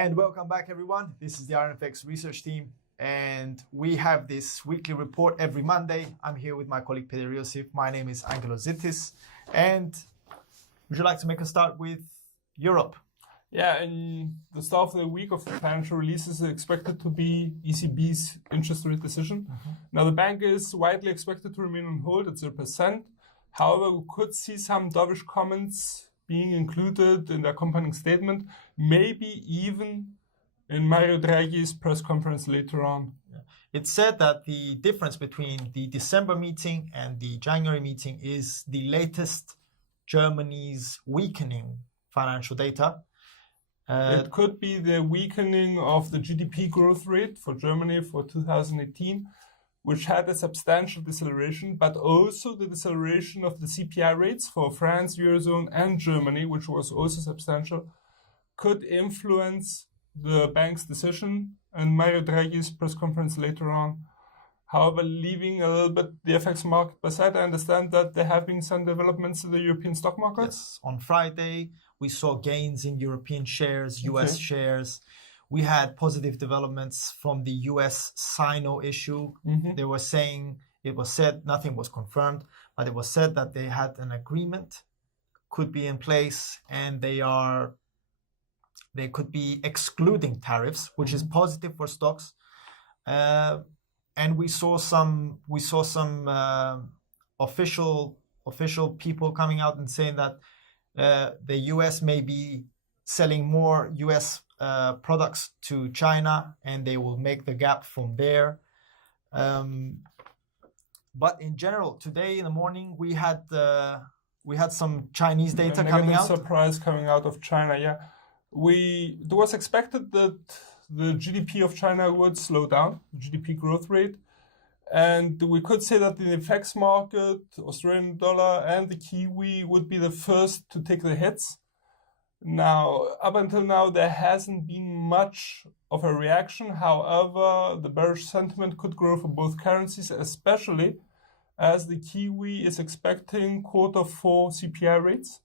And welcome back, everyone. This is the IronFX research team, and we have this weekly report every Monday. I'm here with my colleague Peter Iosif. My name is Angelos Zitis, and would you like to make a start with Europe? Yeah, and the start of the week of the financial releases is expected to be ECB's interest rate decision. Now, the bank is widely expected to remain on hold at 0%. However, we could see some dovish comments being included in the accompanying statement, maybe even in Mario Draghi's press conference later on. It said that the difference between the December meeting and the January meeting is the latest Germany's weakening financial data. It could be the weakening of the GDP growth rate for Germany for 2018, which had a substantial deceleration, but also the deceleration of the CPI rates for France, Eurozone, and Germany, which was also substantial, could influence the bank's decision and Mario Draghi's press conference later on. However, leaving a little bit the FX market aside, I understand that there have been some developments in the European stock markets. Yes. On Friday, we saw gains in European shares, US shares. We had positive developments from the US Sino issue. They were saying, it was said, nothing was confirmed, but it was said that they had an agreement, could be in place, and they could be excluding tariffs, which is positive for stocks. And we saw some official people coming out and saying that the US may be selling more US products to China, and they will make the gap from there. But in general, today in the morning we had some Chinese data coming out. Surprise coming out of China. Yeah, it was expected that the GDP of China would slow down, the GDP growth rate, and we could say that the FX market, Australian dollar, and the Kiwi would be the first to take the hits. Now, up until now, there hasn't been much of a reaction. However, the bearish sentiment could grow for both currencies, especially as the Kiwi is expecting Q4 CPI rates.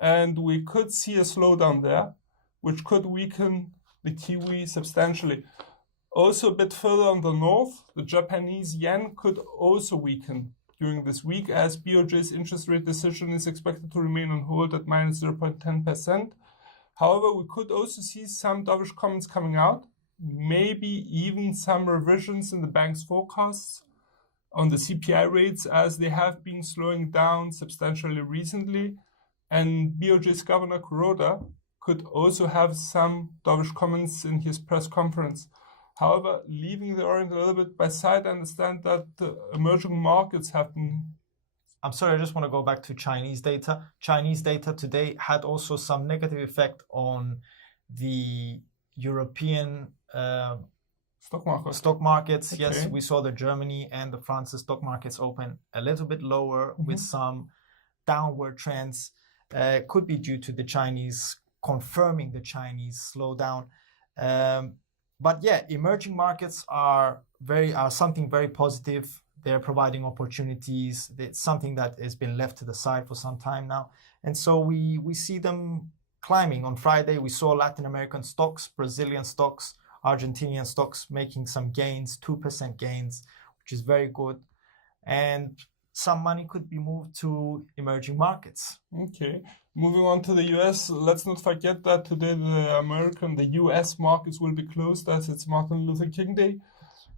And we could see a slowdown there, which could weaken the Kiwi substantially. Also, a bit further on the north, the Japanese yen could also weaken during this week, as BOJ's interest rate decision is expected to remain on hold at minus 0.10%. However, we could also see some dovish comments coming out, maybe even some revisions in the bank's forecasts on the CPI rates, as they have been slowing down substantially recently. And BOJ's Governor Kuroda could also have some dovish comments in his press conference. However, leaving the Orient a little bit by side, I understand that emerging markets have been... I'm sorry, I just want to go back to Chinese data. Chinese data today had also some negative effect on the European stock markets. Okay. Yes, we saw the Germany and the France stock markets open a little bit lower with some downward trends. Could be due to the Chinese, confirming the Chinese slowdown. But yeah, emerging markets are something very positive. They're providing opportunities. It's something that has been left to the side for some time now. And so we see them climbing. On Friday, we saw Latin American stocks, Brazilian stocks, Argentinian stocks making some gains, 2% gains, which is very good. And some money could be moved to emerging markets. Okay. Moving on to the US, let's not forget that today the US markets will be closed as it's Martin Luther King Day.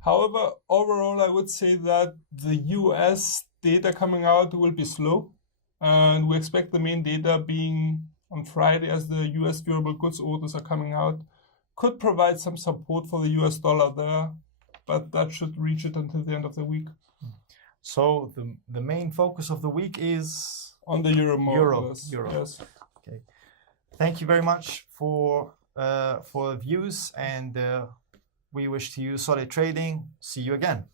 However, overall, I would say that the US data coming out will be slow. And we expect the main data being on Friday, as the US durable goods orders are coming out, could provide some support for the US dollar there, but that should reach it until the end of the week. So the main focus of the week is on the euro. Euro. Yes. Okay. Thank you very much for the views, and we wish to you solid trading. See you again.